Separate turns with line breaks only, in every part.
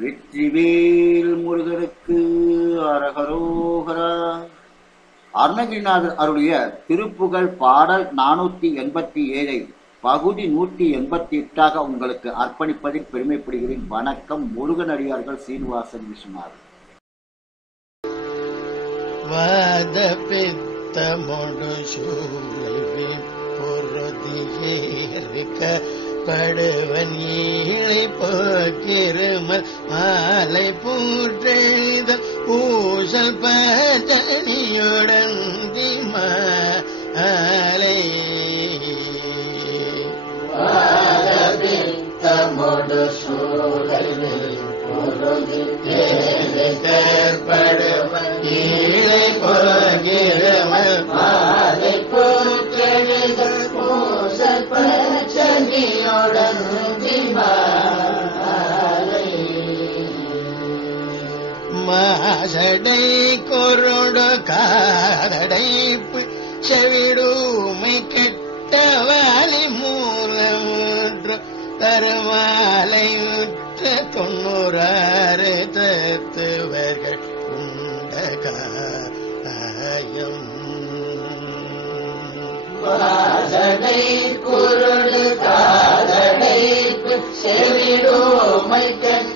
வெற்றிவேல் முருகனுக்கு அரகரோகரா. அருணகிரிநாதர் அருளிய திருப்புகழ் பாடல் நானூத்தி எண்பத்தி ஏழை பகுதி நூற்றி எண்பத்தி எட்டாக உங்களுக்கு அர்ப்பணிப்பதில் பெருமைப்படுகிறேன். வணக்கம் முருகன் அடியார்கள் சீனிவாசன் விஸ்வநாதன்
வாத பித்தமொடு சூழல் பொருதியேற்க படுவன் ஈழை போக்கிருமல் மாலை பூற்றெழுத பூசல் பஜனியுடன் மாலை
தமோடு சூழல்
படுவன் ஈழை போக்கிருமல் மாசடை கொருடு காதடைப்பு செவிடுமை கெட்ட வாலி மூலமுற்று கருமாலையுற்ற தொண்ணூறாறு தத்துவர்கள் உண்ட காயம்.
வாசனை குருடு காதடைப்பு செவிடோமை
கெட்ட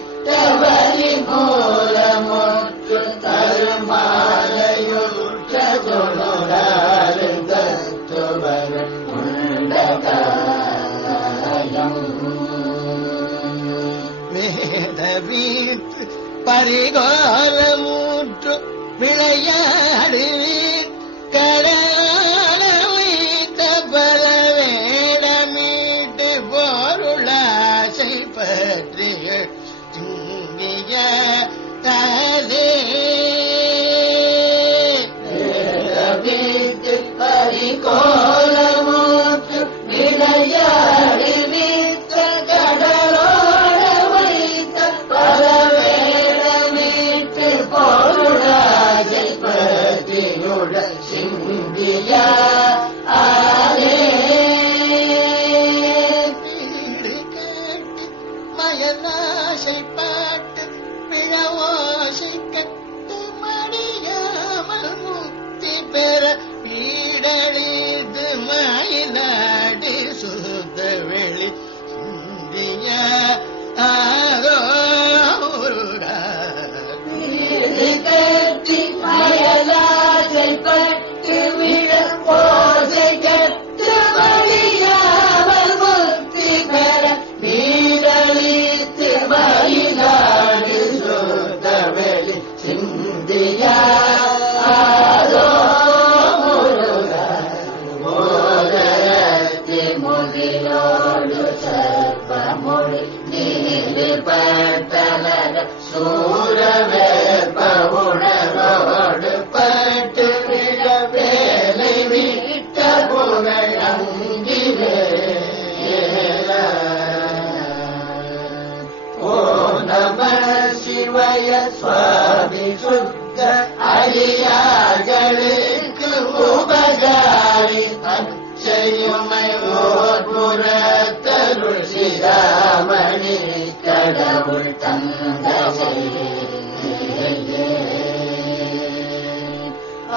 வீட்டு பரிகாலமூற்று விளையாடு. பட்டலர சூரவேற்ப பட்டு விழ வேலை விட்ட புகழங்கிலே ஓ நம சிவய சுவாமி சுத்த அடியார்களுக்கு உபகாரி அச்சயுமை ஓர் புறத்தருள் சிராமணி. கடவுள் தந்த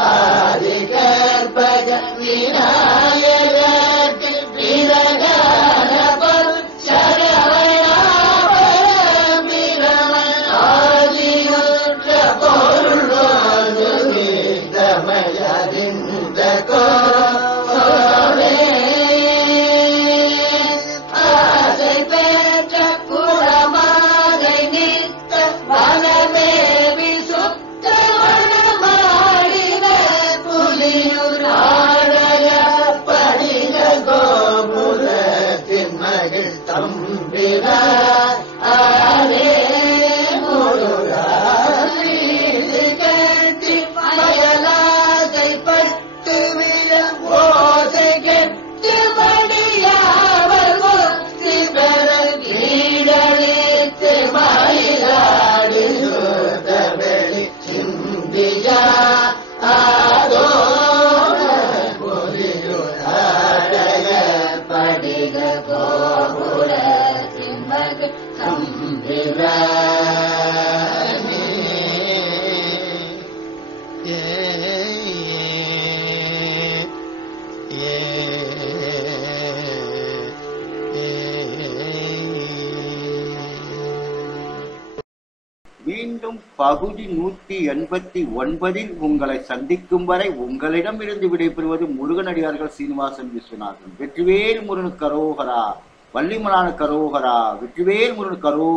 ஆதி கற்பக விநாயகர்க்கு
மீண்டும் பகுதி நூத்தி எண்பத்தி ஒன்பதில் உங்களை சந்திக்கும் வரை உங்களிடம் இருந்து விடைபெறுவது முருகன் முருகனடியார்கள் சீனிவாசன் விஸ்வநாதன். வெற்றிவேல் முருகன் கரோகரா வள்ளிமலான கரோகரா வெற்றிவேல் முருகன் கரோ